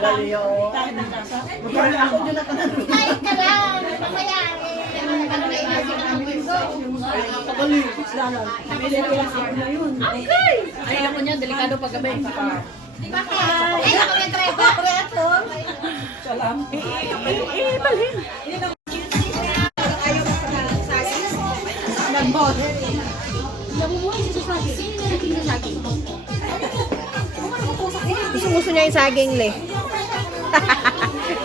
Ako dyan na tanan. Kain ka lang. Mamaya. Ano na inasok ng bunso? Pagali, silalan. Okay. Ayaw ko niya, delikado paggabi. Di ba kaya? Ay, ako yung driver. Salam. Balhin. Nagbot. Nabubuhay siya sa saging. Sino naging sa saging? Gusto niya yung saging, Le.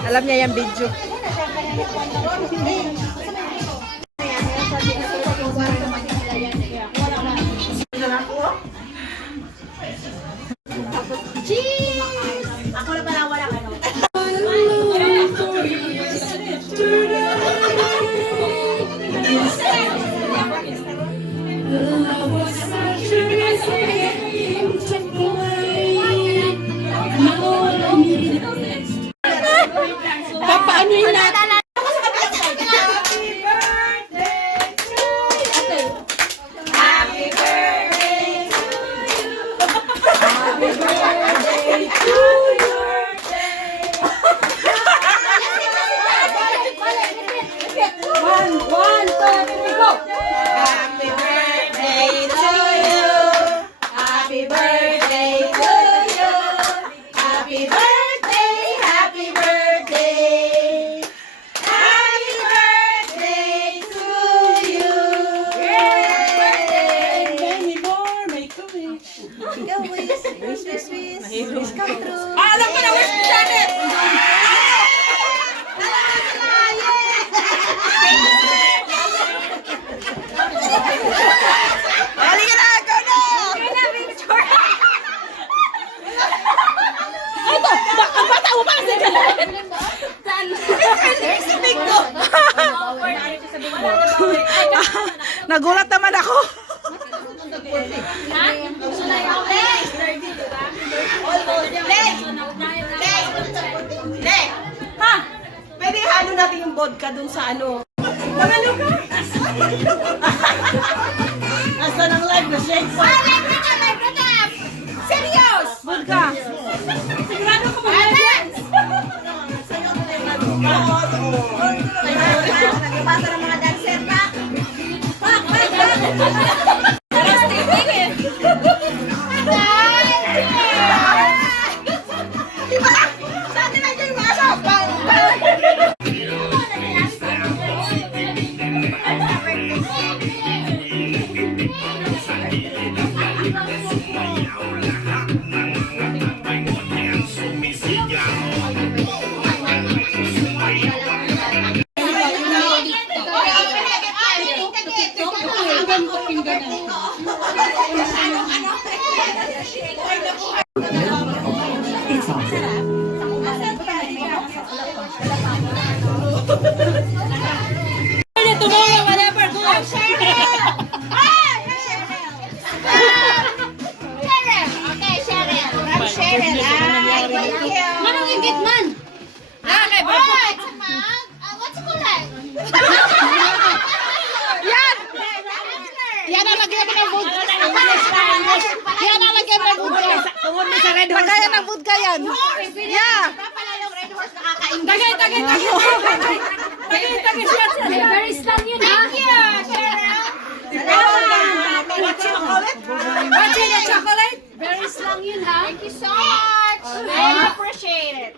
Alam niya yung video. Ako na pala walang ano. Paano yun natin? Alam ko na, wish mo Janet! Halika na, go na! Ito! Ang bata mo pa kasi ka na! Nagulat naman ako. Ha? Pwede halo natin yung vodka dun sa ano. Magalo ka? Asa ng live na shake pa? Serious! Vodka. Sigurado ka Advance! Nagpasa ng mga dancer pa. Saan nila dyan yung masok? Tomorrow, whatever, go! Okay, Cheryl. I'm Cheryl. Thank you. Manong ingit man! Oh, it's a mug. What's it called? Yan! Yan ang lagyan mo ng vodka. Yan ang lagyan mo ng vodka. Tungod mo sa red horse. Lagayan ng vodka yan. Yeah. Pala yung red horse nakakain. Tagay! Very slang yun, ha? Thank you, Cheryl. What you call it? What's in the chocolate? Very slang yun, ha? Thank you so much. I appreciate it.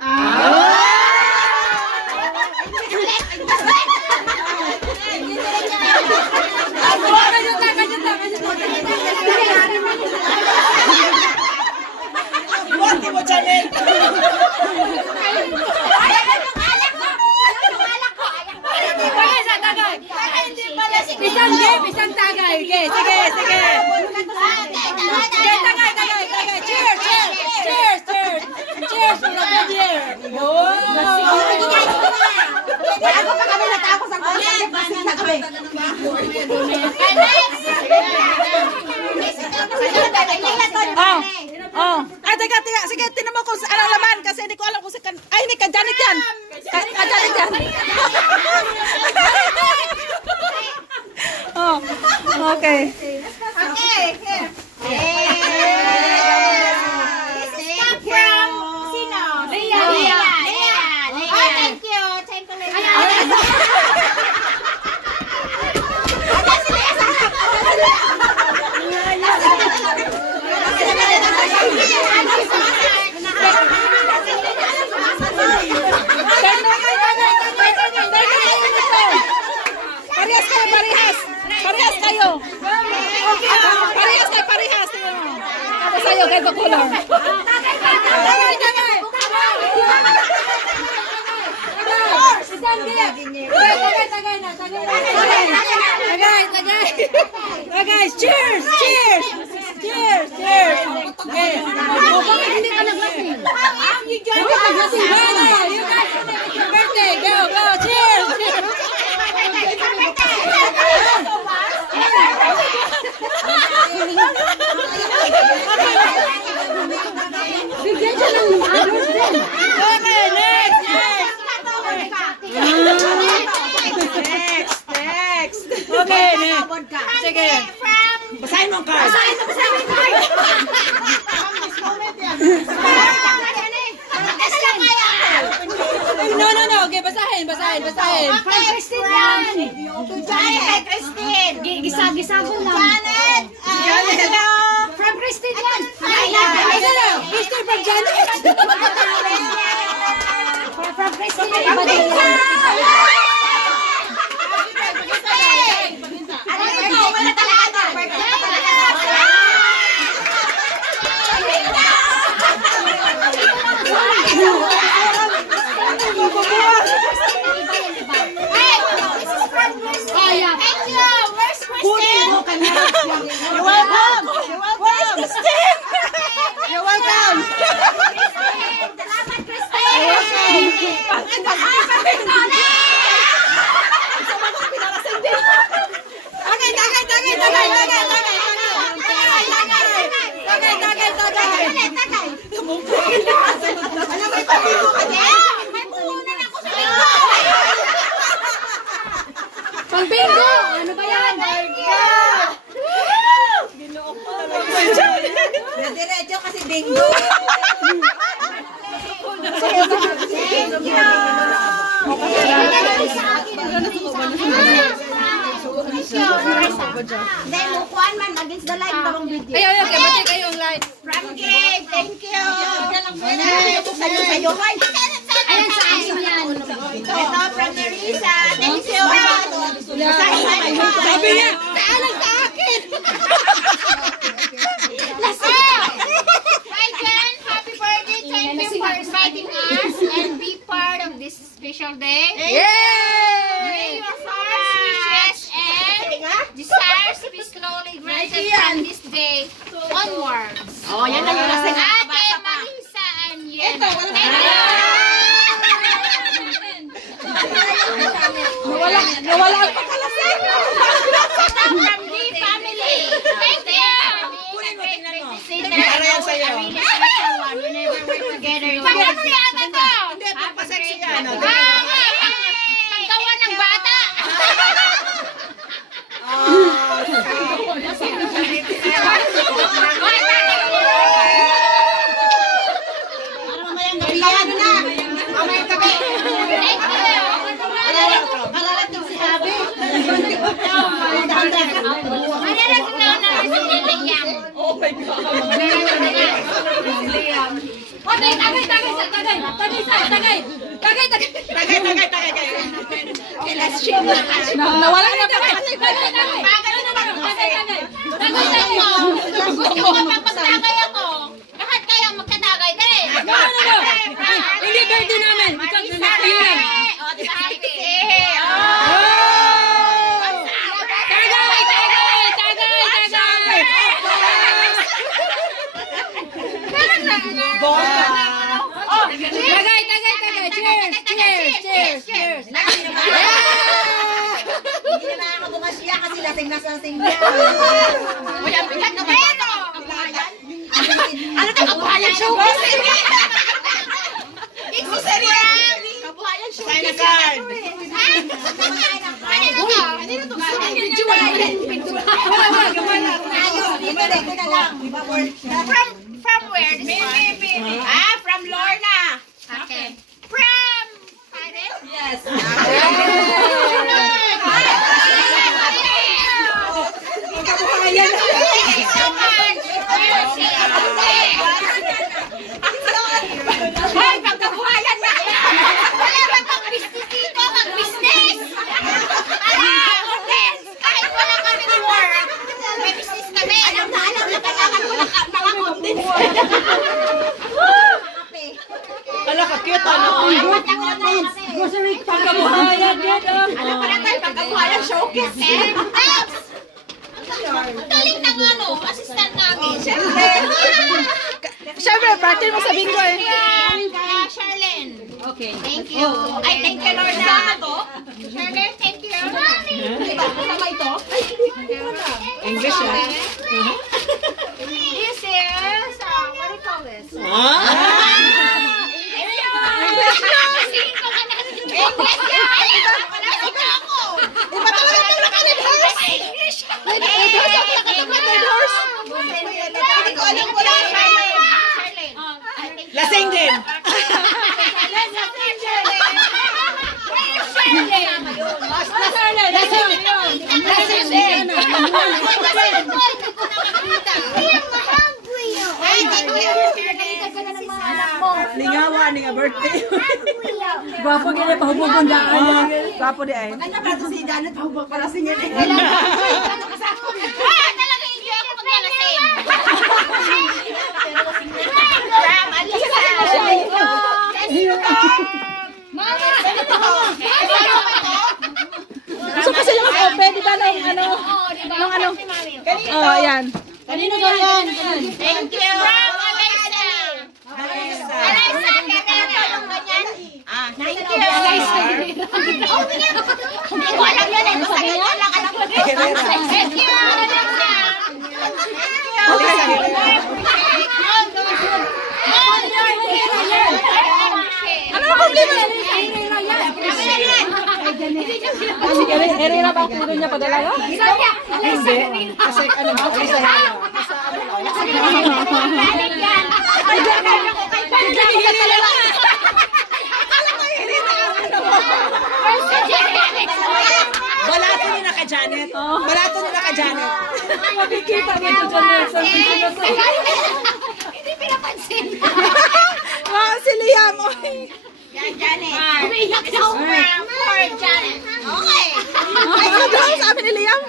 What mo Janet? Isang tagay. Okay, sige. Tagay. Cheers for the good year. Ako pa kami natapos ang kulit. Basin na kami. Teka. Sige, tinan mo kung anong laman kasi hindi ko alam kung ay, hindi ka Janet yan. Ka Janet yan. Oh, okay. Okay, here. This is come from Sino? Leah. You join us. You guys celebrate your birthday. Go, go. Cheers. Bigyan siya ng others din. Okay, next. Next. Okay, next. Sige. Basahin mo ang card. No. Okay, basahin. Kay Christine yan. Kay Christine. Gisa-gisa ko lang. Janet. Hello. From Christine yan. Christine from Janet. From Christine yan. Iba din yan. You're welcome. Where's Christine? You're welcome. Pang bingo. Ano ba yan? Diretso kasi bingo. Then, lukuan man against the light parang video. Ayaw, bati kayong light. From Craig, thank you. Sa'yo, ay. Ayan sa akin yan. Ito, from Marisa, thank you. Sabi niya, Hi, Jen. Happy birthday. Thank you for inviting us and be part of this special day. May yay! your hearts, wishes, and desires be slowly granted from this day onwards. Oh, yan lang yung nasa Ate Marisa and Yen. Thank you. Nawala ang pakalasing. From the family. Thank you. Para yan sa'yo. A really special one. Whenever we're together. Paano yata to? Hindi, papaseksi ka. Ano? Paggawa ng bata. Para mamayang gabi yan na. Mamayang gabi. Thank you. Malalating si Habi. Malalating na si Lilian. Oh my God. Nawala na pakalasing. Gusto ko mapagtagay ako. Lahat kayo magkatagay. Dali. Hindi birthday namin. Ikaw na kayo lang. Tagay. Cheers. Hindi na nakabukas siya kasi lasing na lasing niya. Wala bigat na ba? Ano ito? Kabuhayan showbiz! Kabuhayan show. Sign a card. Kanino to? From where? From Lorna. Okay. From Karen? Yes. Kabuhayan. Thank you so much. Ay, pagkabuhayan na! Wala ba pag-business dito? Mag-business! Kahit wala kami ni work, may business kami. Alam na kailangan ko ng mga content. Ala, ka-cute ano? Grocery Pagkabuhayan din. Ano pala tayo? Pagkabuhayan showcase. Thanks! Ang galing ng assistant namin. Siyempre. Siyempre, partner mo sa bingo eh. Charlene. Okay. Thank you. Ay, thank you, Lord. Sama to? Charlene, thank you. Kasama ito? English eh. This is, what do you call this? Iba talaga pag naka-red horse. Red horse. Hindi ko alam ko lang. Lasing din. Lingawa ni nga birthday. Gwapo gini pahubugon daan. Gwapo di ay. Kanya pala to si Janet, pahubag pala si Janet. Talaga hindi ako maglalasing. So kasi yung pwede ba nung ano? Nung ano? Oh, ayan. Kanino daw yan? Thank you. From Alaysa. Alaysa, Herrera. Yung ganyan. Thank you. Hindi ko alam yun eh. Basta ganyan lang alam ko. Thank you, Alaysa. Ano ang problema? Sige, Herrera ba ang niya padala? Hindi. Kasi ano, Alisa Herrera. Balato niya na ka Janet. Balato niya na ka Janet. Makikita mo ito Janet. Hindi pinapansin. Wow, si Liam. Yan, Janet. Umiiyak na ako. For Janet. Okay. Ay, ano daw sabi ni Liam?